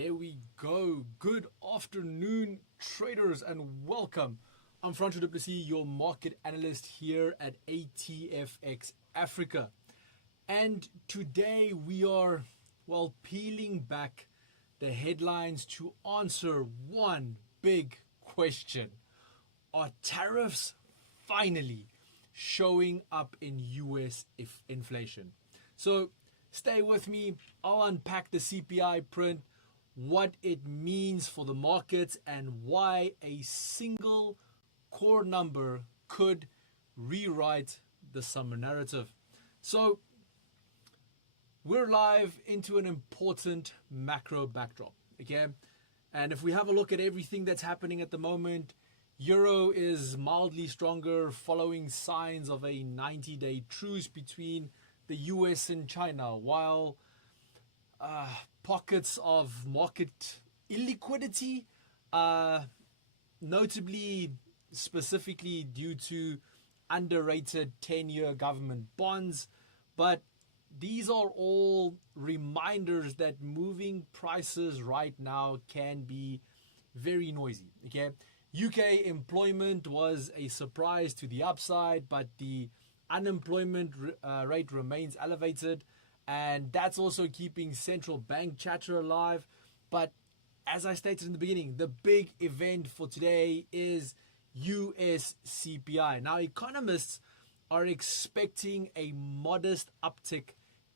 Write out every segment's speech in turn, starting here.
There we go. Good afternoon, traders, and welcome. I'm Francois du Plessis, your market analyst here at ATFX Africa. And today we are, peeling back the headlines to answer one big question. Are tariffs finally showing up in US inflation? So stay with me. I'll unpack the CPI print, what it means for the markets, and why a single core number could rewrite the summer narrative. So we're live into an important macro backdrop, okay? And if we have a look at everything that's happening at the moment, Euro is mildly stronger following signs of a 90-day truce between the US and China, while pockets of market illiquidity, notably, specifically due to underrated 10-year government bonds. But these are all reminders that moving prices right now can be very noisy, okay? UK employment was a surprise to the upside, but the unemployment rate remains elevated, and that's also keeping central bank chatter alive. But as I stated in the beginning, the big event for today is US CPI. Now, economists are expecting a modest uptick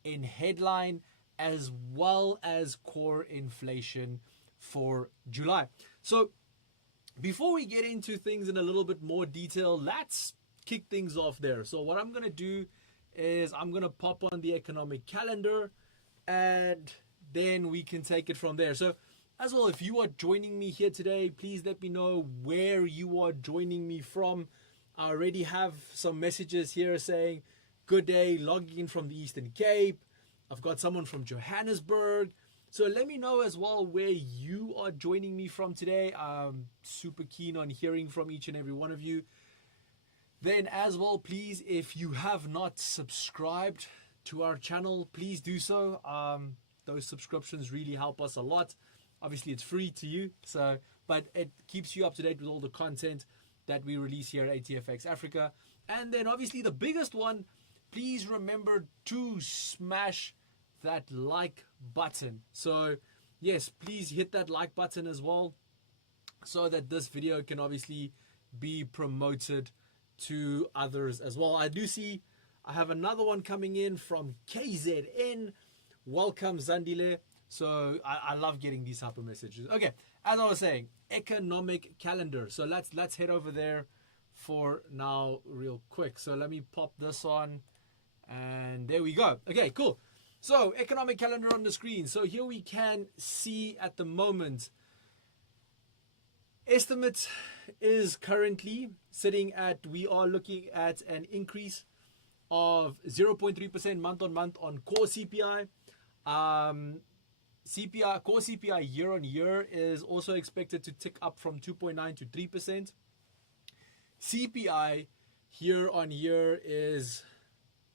in headline as well as core inflation for July. So before we get into things in a little bit more detail, let's kick things off there. So what I'm going to do is I'm going to pop on the economic calendar and then we can take it from there. So as well, if you are joining me here today, please let me know where you are joining me from. I already have some messages here saying, good day, logging in from the Eastern Cape. I've got someone from Johannesburg. So let me know as well where you are joining me from today. I'm super keen on hearing from each and every one of you. Then as well, please, if you have not subscribed to our channel, please do so. Those subscriptions really help us a lot. Obviously, it's free to you, but it keeps you up to date with all the content that we release here at ATFX Africa. And then obviously the biggest one, please remember to smash that like button. So yes, please hit that like button as well so that this video can obviously be promoted to others as well. I do see I have another one coming in from KZN. Welcome, Zandile. So I love getting these type of messages. Okay, as I was saying, economic calendar. So let's head over there for now real quick. So let me pop this on and there we go. Okay, cool. So economic calendar on the screen. So here we can see at the moment, estimate is currently sitting at, we are looking at an increase of 0.3% month on month on core CPI. Core CPI year on year is also expected to tick up from 2.9 to 3%. CPI year on year is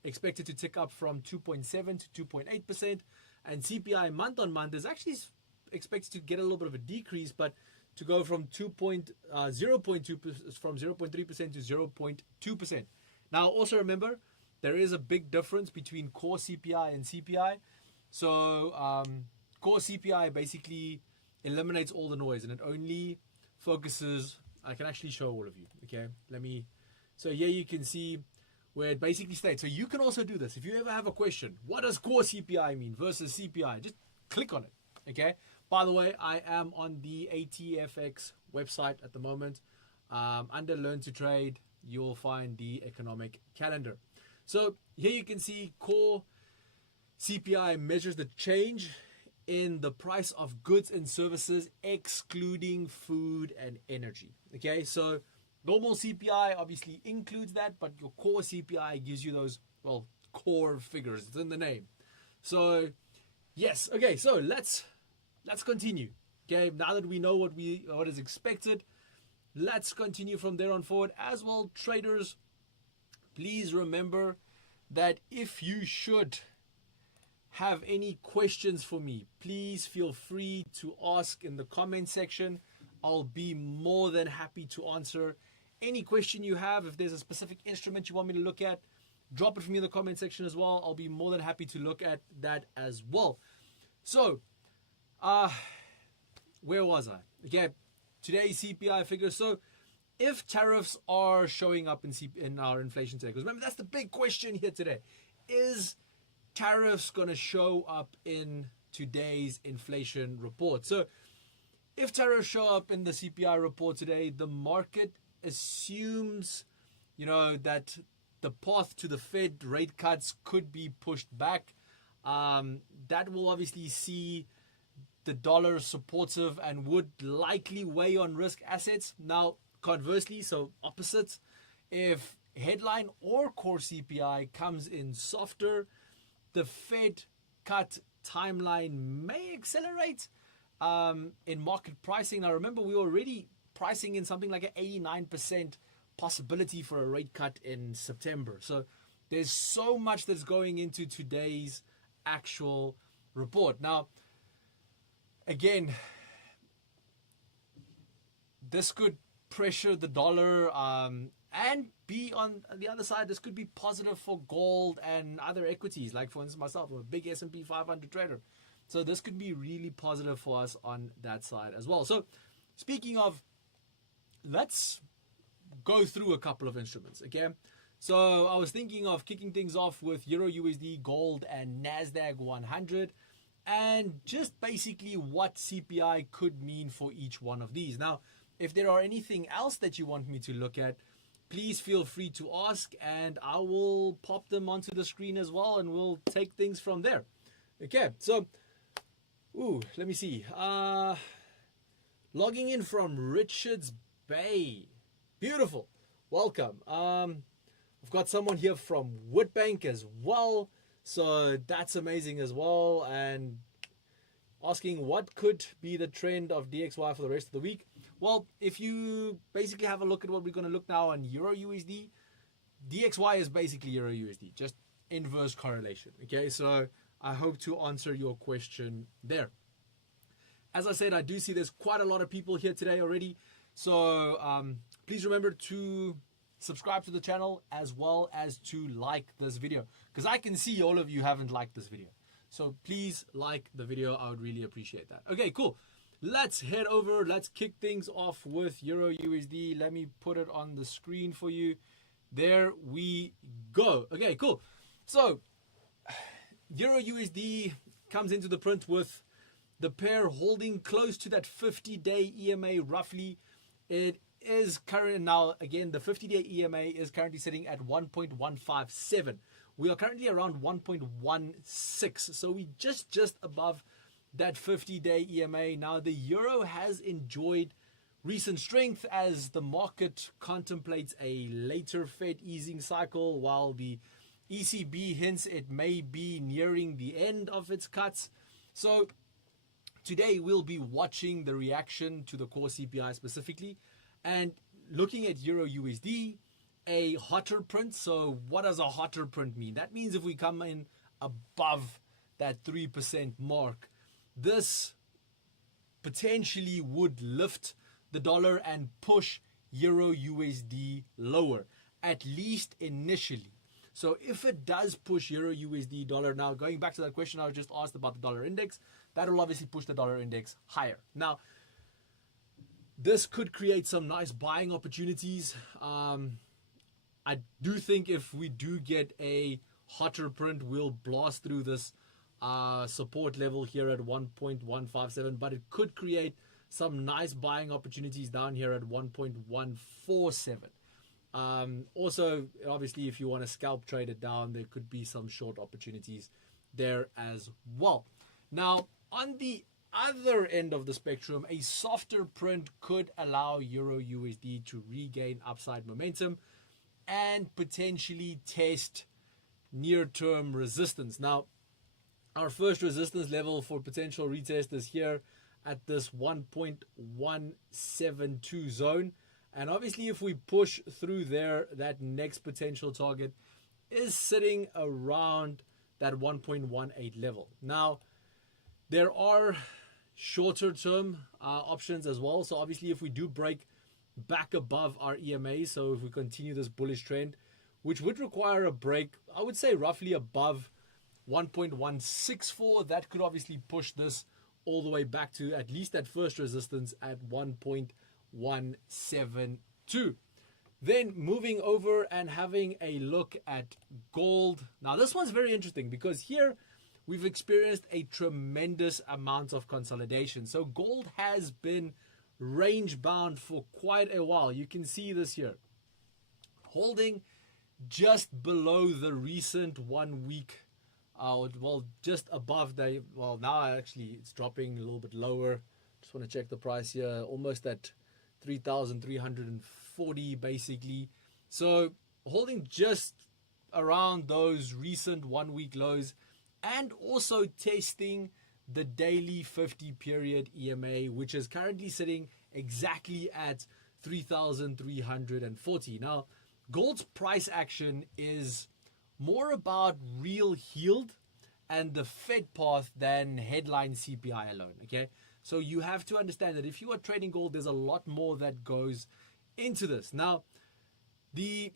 expected to tick up from 2.7 to 2.8%. And CPI month on month is actually expected to get a little bit of a decrease, but to go from 0.3% to 0.2%. Now, also remember, there is a big difference between core CPI and CPI. So core CPI basically eliminates all the noise and it only focuses, I can actually show all of you, okay? So here you can see where it basically states, so you can also do this. If you ever have a question, what does core CPI mean versus CPI? Just click on it, okay? By the way, I am on the ATFX website at the moment. Under Learn to Trade, you'll find the economic calendar. So here you can see core CPI measures the change in the price of goods and services, excluding food and energy. Okay, so normal CPI obviously includes that, but your core CPI gives you those, core figures. It's in the name. So yes, okay, so let's continue. Okay, now that we know what is expected, let's continue from there on forward. As well, traders, please remember that if you should have any questions for me, please feel free to ask in the comment section. I'll be more than happy to answer any question you have. If there's a specific instrument you want me to look at, drop it for me in the comment section as well. I'll be more than happy to look at that as well. So, where was I? Okay, today's CPI figure. So, if tariffs are showing up in our inflation today, because remember, that's the big question here today. Is tariffs going to show up in today's inflation report? So if tariffs show up in the CPI report today, the market assumes, that the path to the Fed rate cuts could be pushed back. That will obviously see the dollar supportive and would likely weigh on risk assets. Now, conversely, so opposites, if headline or core CPI comes in softer, the Fed cut timeline may accelerate in market pricing. Now, remember, we were already pricing in something like an 89% possibility for a rate cut in September. So there's so much that's going into today's actual report. Now, again, this could pressure the dollar and be on the other side. This could be positive for gold and other equities, like for instance myself, I'm a big S&P 500 trader. So this could be really positive for us on that side as well. So speaking of, let's go through a couple of instruments, okay? So I was thinking of kicking things off with Euro USD, gold, and Nasdaq 100, and just basically what CPI could mean for each one of these. Now, if there are anything else that you want me to look at, please feel free to ask, and I will pop them onto the screen as well, and we'll take things from there. Okay, so, let me see. Logging in from Richards Bay. Beautiful. Welcome. I've got someone here from Woodbank as well, so that's amazing as well, and asking what could be the trend of DXY for the rest of the week. Well, if you basically have a look at what we're going to look now on Euro USD, DXY is basically Euro USD, just inverse correlation. Okay, so I hope to answer your question there. As I said, I do see there's quite a lot of people here today already. So please remember to subscribe to the channel as well as to like this video, because I can see all of you haven't liked this video. So please like the video. I would really appreciate that. Okay, cool. Let's head over. Let's kick things off with Euro USD. Let me put it on the screen for you. There we go. Okay, cool. So Euro USD comes into the print with the pair holding close to that 50-day EMA roughly. It is current now. Again, the 50-day EMA is currently sitting at 1.157. We are currently around 1.16. So we just above that 50-day EMA. Now, the euro has enjoyed recent strength as the market contemplates a later Fed easing cycle, while the ECB hints it may be nearing the end of its cuts. So today we'll be watching the reaction to the core CPI specifically and looking at Euro USD, a hotter print. So what does a hotter print mean? That means if we come in above that 3% mark, this potentially would lift the dollar and push Euro USD lower, at least initially. So if it does push Euro USD dollar, now going back to that question I just asked about the dollar index, that will obviously push the dollar index higher. Now, this could create some nice buying opportunities. I do think if we do get a hotter print, we'll blast through this support level here at 1.157, but it could create some nice buying opportunities down here at 1.147. Also, obviously, if you want to scalp trade it down, there could be some short opportunities there as well. Now, on the other end of the spectrum, a softer print could allow Euro USD to regain upside momentum and potentially test near-term resistance. Now, our first resistance level for potential retest is here at this 1.172 zone. And obviously, if we push through there, that next potential target is sitting around that 1.18 level. Now, there are shorter term options as well. So obviously, if we do break back above our EMA, so if we continue this bullish trend, which would require a break, I would say roughly above 1.164, that could obviously push this all the way back to at least that first resistance at 1.172. Then moving over and having a look at gold. Now this one's very interesting because here we've experienced a tremendous amount of consolidation. So gold has been range bound for quite a while. You can see this here, holding just below the recent 1 week, well, just above the, well, now actually it's dropping a little bit lower. Just want to check the price here, almost at 3,340 basically. So holding just around those recent 1 week lows, and also testing the daily 50 period EMA, which is currently sitting exactly at 3,340. Now, gold's price action is more about real yield and the Fed path than headline CPI alone, okay? So you have to understand that if you are trading gold, there's a lot more that goes into this. Now, the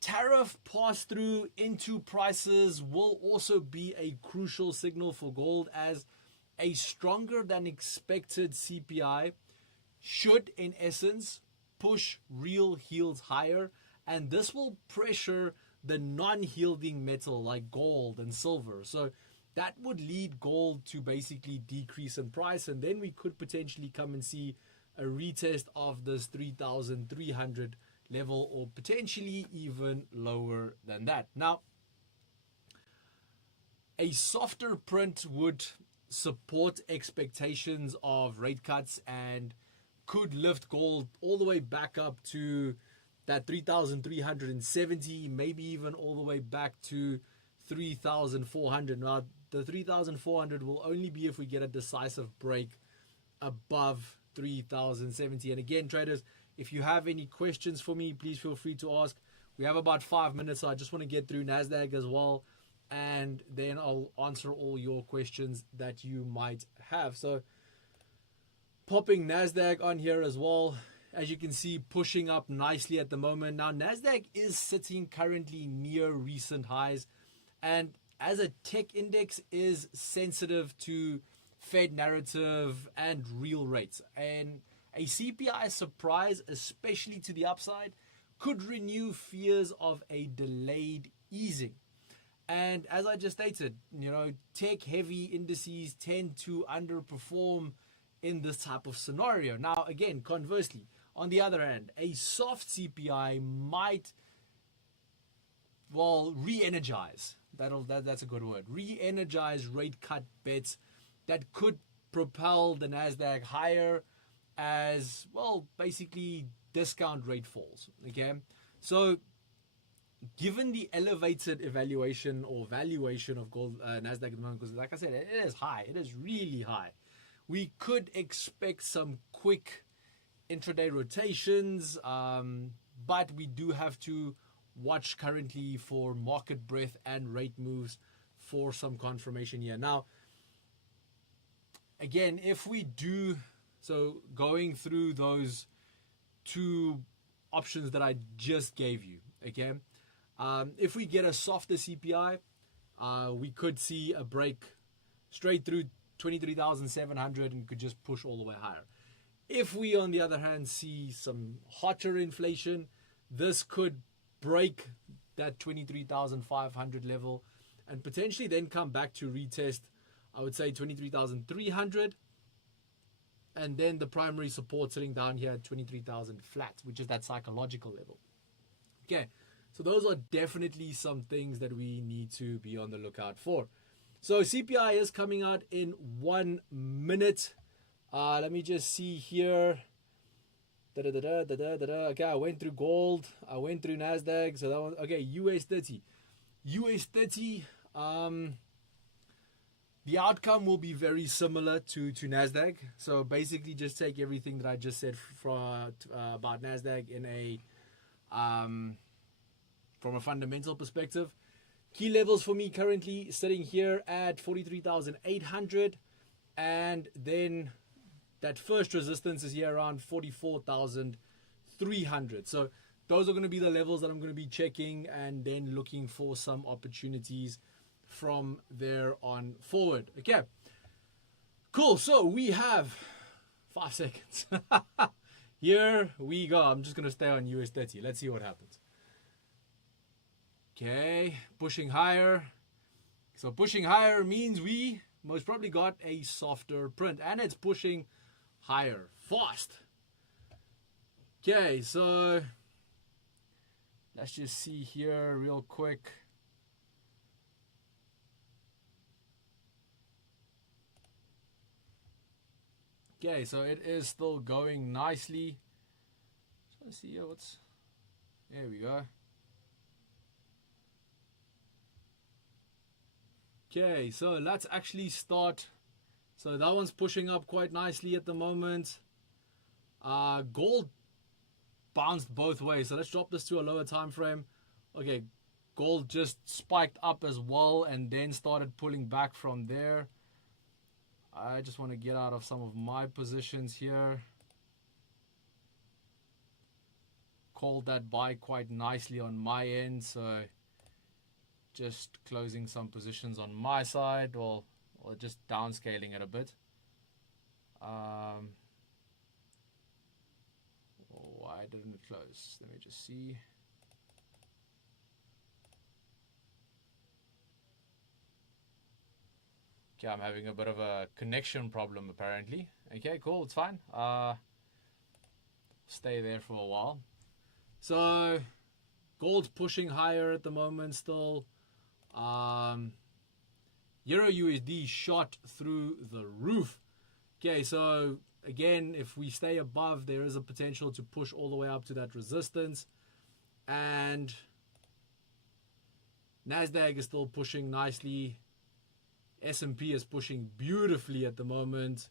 tariff pass-through into prices will also be a crucial signal for gold, as a stronger than expected CPI should, in essence, push real yields higher, and this will pressure the non-yielding metal like gold and silver. So that would lead gold to basically decrease in price, and then we could potentially come and see a retest of this 3,300 level, or potentially even lower than that. Now, a softer print would support expectations of rate cuts and could lift gold all the way back up to that 3,370, maybe even all the way back to 3,400. Now, the 3,400 will only be if we get a decisive break above 3,070. And again, traders, if you have any questions for me, please feel free to ask. We have about 5 minutes, so I just want to get through Nasdaq as well, and then I'll answer all your questions that you might have. So popping Nasdaq on here as well. As you can see, pushing up nicely at the moment. Now, Nasdaq is sitting currently near recent highs, and as a tech index is sensitive to Fed narrative and real rates, and a CPI surprise, especially to the upside, could renew fears of a delayed easing. And as I just stated, tech heavy indices tend to underperform in this type of scenario. Now, again, conversely, on the other hand, a soft CPI might, well, re-energize. That's a good word. Re-energize rate cut bets that could propel the Nasdaq higher, as well, basically discount rate falls. Okay, so given the elevated evaluation or valuation of gold, Nasdaq at the moment, because like I said, it is high, it is really high, we could expect some quick intraday rotations, but we do have to watch currently for market breadth and rate moves for some confirmation here. Now, again, if we do, so going through those two options that I just gave you, okay, if we get a softer CPI, we could see a break straight through 23,700 and could just push all the way higher. If we, on the other hand, see some hotter inflation, this could break that 23,500 level and potentially then come back to retest, I would say, 23,300. And then the primary support sitting down here at 23,000 flat, which is that psychological level. Okay, so those are definitely some things that we need to be on the lookout for. So CPI is coming out in 1 minute. Let me just see here. Okay, I went through gold. I went through Nasdaq. So that one. Okay, US 30. US 30. The outcome will be very similar to Nasdaq. So basically, just take everything that I just said about Nasdaq in a from a fundamental perspective. Key levels for me currently sitting here at 43,800, and then that first resistance is here around 44,300. So those are going to be the levels that I'm going to be checking and then looking for some opportunities from there on forward. Okay, cool. So we have 5 seconds. Here we go. I'm just going to stay on US 30. Let's see what happens. Okay, pushing higher. So pushing higher means we most probably got a softer print, and it's pushing higher fast. Okay, so let's just see here real quick. Okay, so it is still going nicely. Let's see here what's. There we go. Okay, so let's actually start. So that one's pushing up quite nicely at the moment. Gold bounced both ways. So let's drop this to a lower time frame. Okay, gold just spiked up as well and then started pulling back from there. I just want to get out of some of my positions here. Called that buy quite nicely on my end, so just closing some positions on my side, or just downscaling it a bit. Why didn't it close? Let me just see. Okay, I'm having a bit of a connection problem apparently. Okay, cool, it's fine. Stay there for a while. So gold's pushing higher at the moment still. Euro USD shot through the roof. Okay, so again, if we stay above, there is a potential to push all the way up to that resistance. And Nasdaq is still pushing nicely. S&P is pushing beautifully at the moment.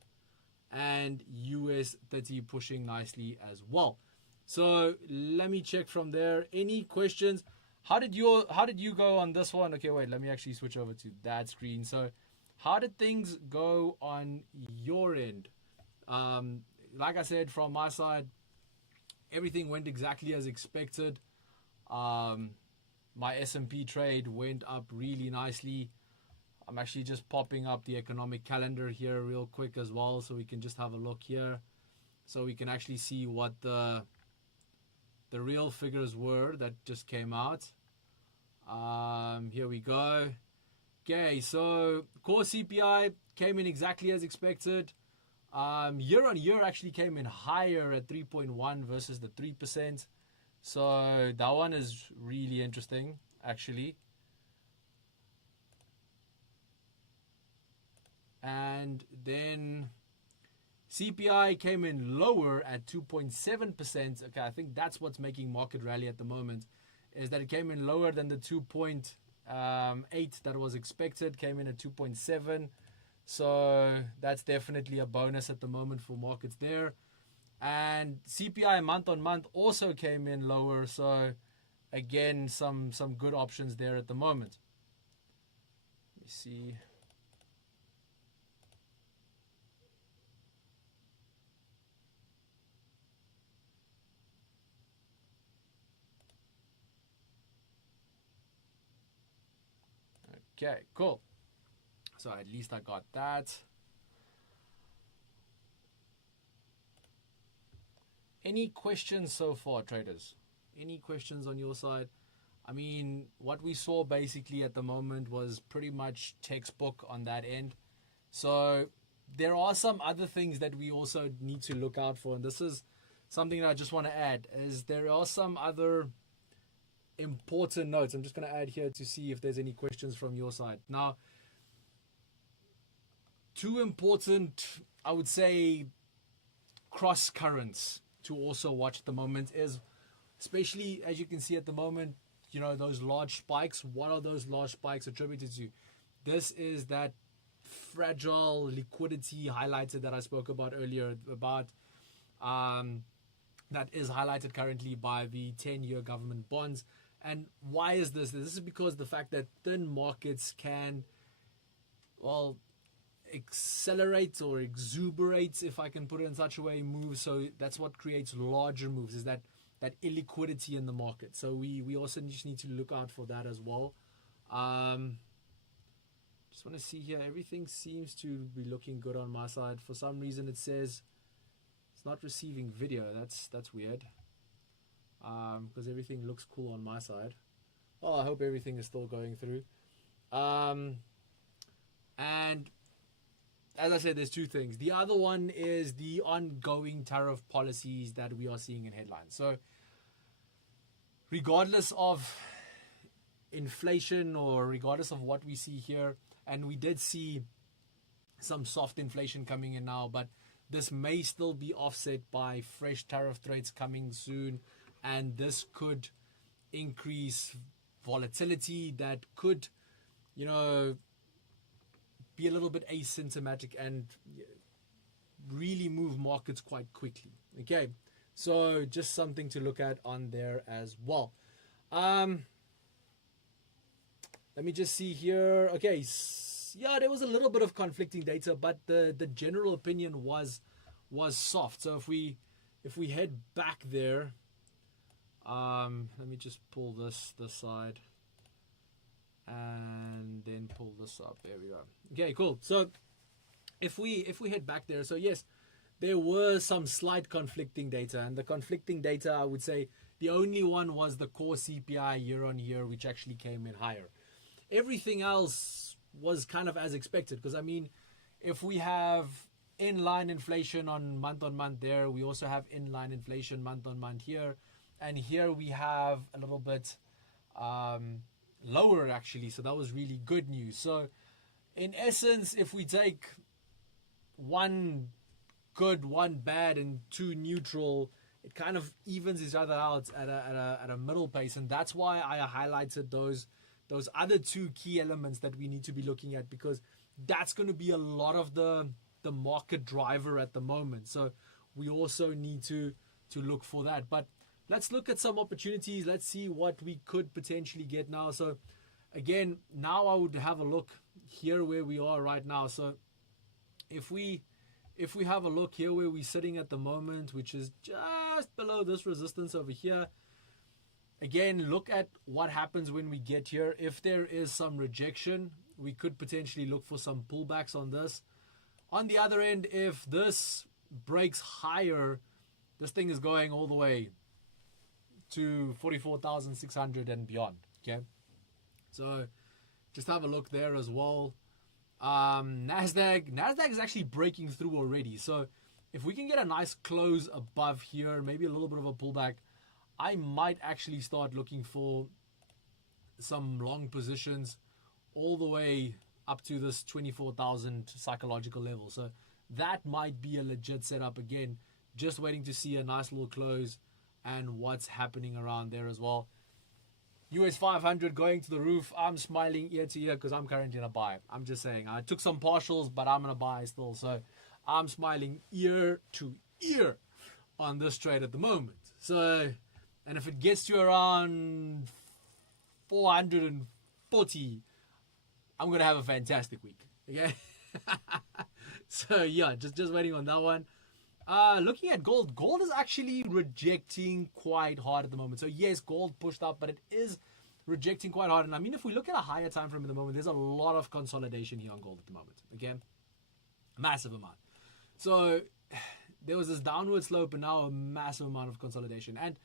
And US 30 pushing nicely as well. So let me check from there. Any questions? How did you go on this one? Okay, wait, let me actually switch over to that screen. So how did things go on your end? Like I said, from my side, everything went exactly as expected. My S&P trade went up really nicely. I'm actually just popping up the economic calendar here real quick as well, so we can just have a look here. So we can actually see what the real figures were that just came out. Here we go. Okay, so core CPI came in exactly as expected. Year on year actually came in higher at 3.1 versus the 3%. So that one is really interesting, actually. And then CPI came in lower at 2.7%. Okay, I think that's what's making market rally at the moment, is that it came in lower than the 2.8 that was expected, came in at 2.7. So that's definitely a bonus at the moment for markets there. And CPI month on month also came in lower. So again, some good options there at the moment. Let me see. Okay, cool. So at least I got that. Any questions so far, traders? Any questions on your side? I mean, what we saw basically at the moment was pretty much textbook on that end. So there are some other things that we also need to look out for. And this is something that I just want to add, is there are some other important notes. I'm just going to add here to see if there's any questions from your side. Now, two important, I would say, cross currents to also watch at the moment is, especially as you can see at the moment, you know, those large spikes. What are those large spikes attributed to? This is that fragile liquidity highlighted that I spoke about earlier, about that is highlighted currently by the 10-year government bonds. And why is this? This is because the fact that thin markets can, well, accelerate or exuberate, if I can put it in such a way, moves. So that's what creates larger moves, is that illiquidity in the market. So we also just need to look out for that as well. Just want to see here. Everything seems to be looking good on my side. For some reason, it says it's not receiving video. That's weird. Because everything looks cool on my side. Well, I hope everything is still going through. And as I said, there's two things. The other one is the ongoing tariff policies that we are seeing in headlines. So regardless of inflation or regardless of what we see here, and we did see some soft inflation coming in now, but this may still be offset by fresh tariff threats coming soon, and this could increase volatility that could, be a little bit asymptomatic and really move markets quite quickly. Okay, so just something to look at on there as well. Let me just see here. Okay, yeah, there was a little bit of conflicting data, but the general opinion was soft. So if we head back there, let me just pull this side and then pull this up. There we go. Okay, cool. So if we head back there, so yes, there were some slight conflicting data, and the conflicting data, I would say the only one was the core CPI year on year, which actually came in higher. Everything else was kind of as expected, because I mean, if we have inline inflation on month there, we also have inline inflation month on month here, and here we have a little bit lower actually, so that was really good news. So in essence, if we take one good, one bad, and two neutral, it kind of evens each other out at a middle pace, and that's why I highlighted those other two key elements that we need to be looking at, because that's going to be a lot of the market driver at the moment. So we also need to look for that. But let's look at some opportunities. Let's see what we could potentially get now. So again, now I would have a look here where we are right now. So if we have a look here where we're sitting at the moment, which is just below this resistance over here, again, look at what happens when we get here. If there is some rejection, we could potentially look for some pullbacks on this. On the other end, if this breaks higher, this thing is going all the way to 44,600 and beyond. Okay, so just have a look there as well. Nasdaq is actually breaking through already. So if we can get a nice close above here, maybe a little bit of a pullback, I might actually start looking for some long positions all the way up to this 24,000 psychological level. So that might be a legit setup. Again, just waiting to see a nice little close and what's happening around there as well. US 500 going to the roof. I'm smiling ear to ear because I'm currently in a buy. I'm just saying, I took some partials, but I'm in a buy still. So I'm smiling ear to ear on this trade at the moment. So, and if it gets to around 440, I'm going to have a fantastic week. Okay. So yeah, just waiting on that one. Looking at gold is actually rejecting quite hard at the moment. So yes, gold pushed up, but it is rejecting quite hard. And I mean, if we look at a higher time frame at the moment, there's a lot of consolidation here on gold at the moment. Okay, massive amount. So there was this downward slope, and now a massive amount of consolidation. And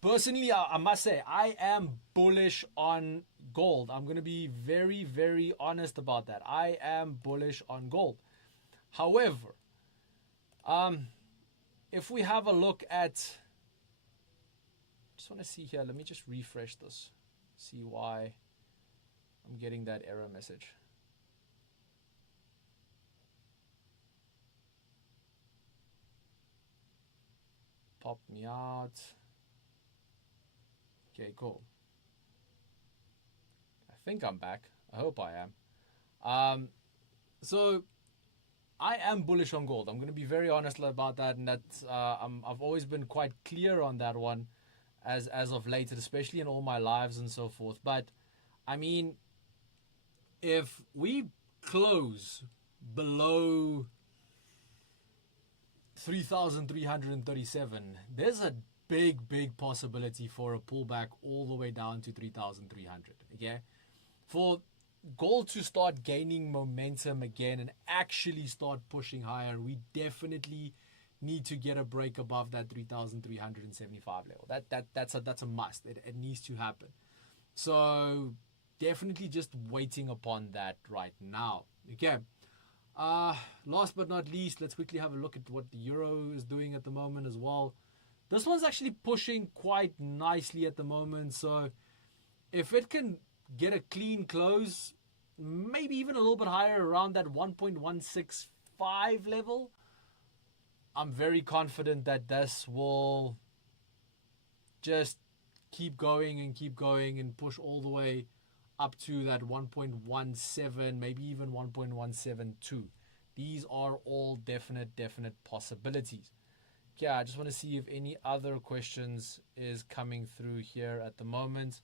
personally, I must say, I am bullish on gold. I'm going to be very, very honest about that. I am bullish on gold. However, if we have a look at, just want to see here, let me just refresh this, see why I'm getting that error message. Pop me out. Okay, cool. I think I'm back. I hope I am. So I am bullish on gold. I'm going to be very honest about that, and that's I've always been quite clear on that one. as of late, especially in all my lives and so forth. But I mean, if we close below 3,337, there's a big possibility for a pullback all the way down to 3,300. Okay, for gold to start gaining momentum again and actually start pushing higher, we definitely need to get a break above that 3,375 level. That's a must. It needs to happen. So definitely just waiting upon that right now. Okay. Last but not least, let's quickly have a look at what the euro is doing at the moment as well. This one's actually pushing quite nicely at the moment. So if it can get a clean close, maybe even a little bit higher around that 1.165 level, I'm very confident that this will just keep going and push all the way up to that 1.17, maybe even 1.172. These are all definite possibilities. Okay, I just want to see if any other questions is coming through here at the moment.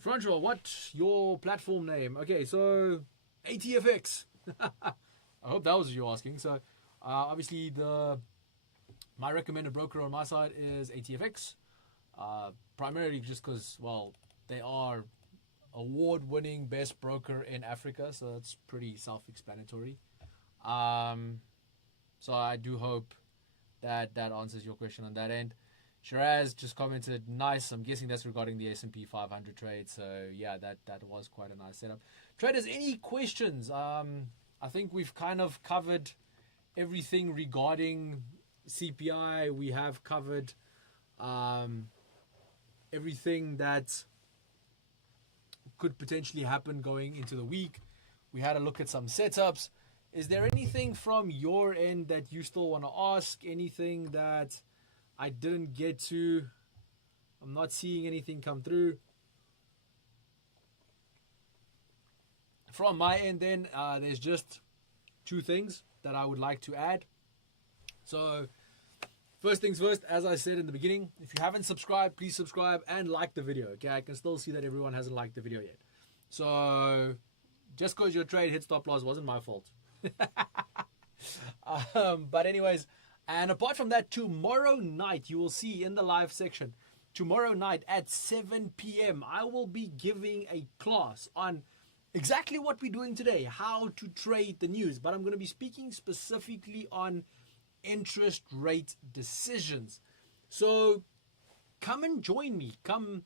Francois, what's your platform name? Okay, so ATFX. I hope that was what you're asking. So obviously my recommended broker on my side is ATFX. Primarily just because, well, they are award-winning best broker in Africa, so that's pretty self-explanatory. So I do hope that answers your question on that end. Shiraz just commented, nice. I'm guessing that's regarding the S&P 500 trade. So yeah, that was quite a nice setup. Traders, any questions? I think we've kind of covered everything regarding CPI. We have covered everything that could potentially happen going into the week. We had a look at some setups. Is there anything from your end that you still want to ask? Anything that I didn't get to? I'm not seeing anything come through. From my end then, there's just two things that I would like to add. So first things first, as I said in the beginning, if you haven't subscribed, please subscribe and like the video. Okay, I can still see that everyone hasn't liked the video yet. So just because your trade hit stop loss wasn't my fault. But anyways, and apart from that, tomorrow night, you will see in the live section, tomorrow night at 7 p.m., I will be giving a class on exactly what we're doing today, how to trade the news. But I'm going to be speaking specifically on interest rate decisions. So come and join me. Come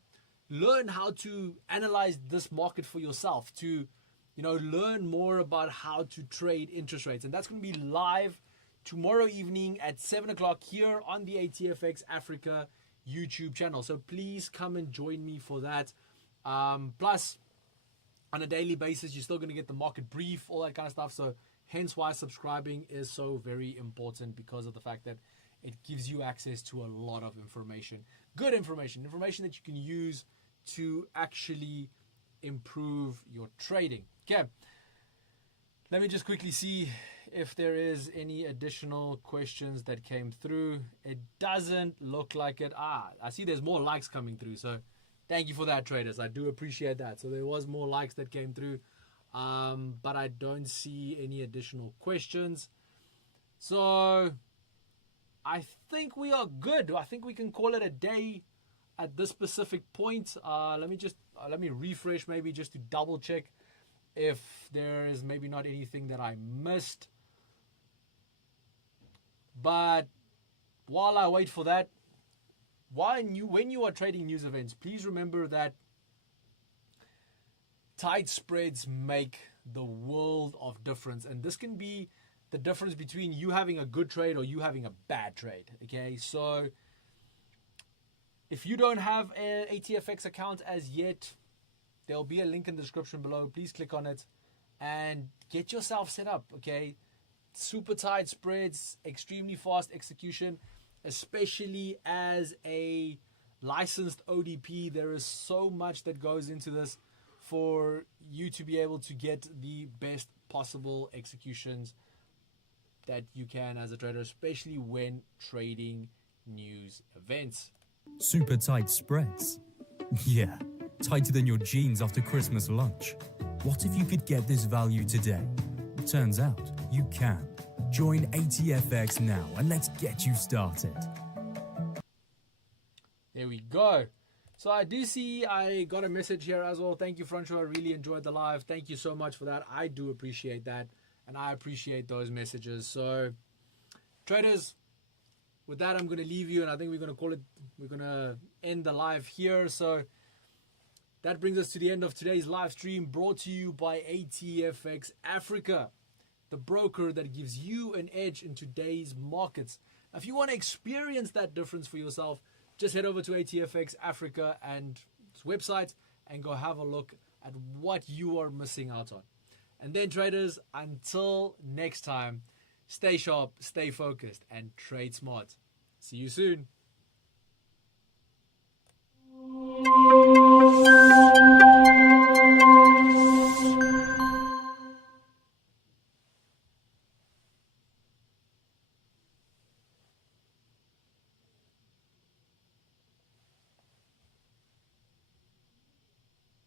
learn how to analyze this market for yourself, to learn more about how to trade interest rates. And that's going to be live tomorrow evening at 7 o'clock here on the ATFX Africa YouTube channel. So please come and join me for that. Plus, on a daily basis, you're still going to get the market brief, all that kind of stuff. So hence why subscribing is so very important, because of the fact that it gives you access to a lot of information. Good information that you can use to actually improve your trading. Okay, let me just quickly see if there is any additional questions that came through. It doesn't look like it. I see there's more likes coming through, so thank you for that, traders. I do appreciate that. So there was more likes that came through, but I don't see any additional questions. So I think we are good. I think we can call it a day at this specific point. Let me refresh, maybe just to double check if there is maybe not anything that I missed. But while I wait for that, when you are trading news events, please remember that tight spreads make the world of difference. And this can be the difference between you having a good trade or you having a bad trade. Okay, so if you don't have an ATFX account as yet, there'll be a link in the description below. Please click on it and get yourself set up. Okay, super tight spreads, extremely fast execution, especially as a licensed ODP. There is so much that goes into this for you to be able to get the best possible executions that you can as a trader, especially when trading news events. Super tight spreads? Yeah, tighter than your jeans after Christmas lunch. What if you could get this value today? Turns out you can. Join ATFX now and let's get you started. There we go. So I do see I got a message here as well. Thank you, Francois. I really enjoyed the live. Thank you so much for that. I do appreciate that. And I appreciate those messages. So, traders, with that, I'm going to leave you. And I think we're going to end the live here. So, that brings us to the end of today's live stream, brought to you by ATFX Africa, the broker that gives you an edge in today's markets. Now, if you want to experience that difference for yourself, just head over to ATFX Africa and its website and go have a look at what you are missing out on. And then, traders, until next time, stay sharp, stay focused, and trade smart. See you soon.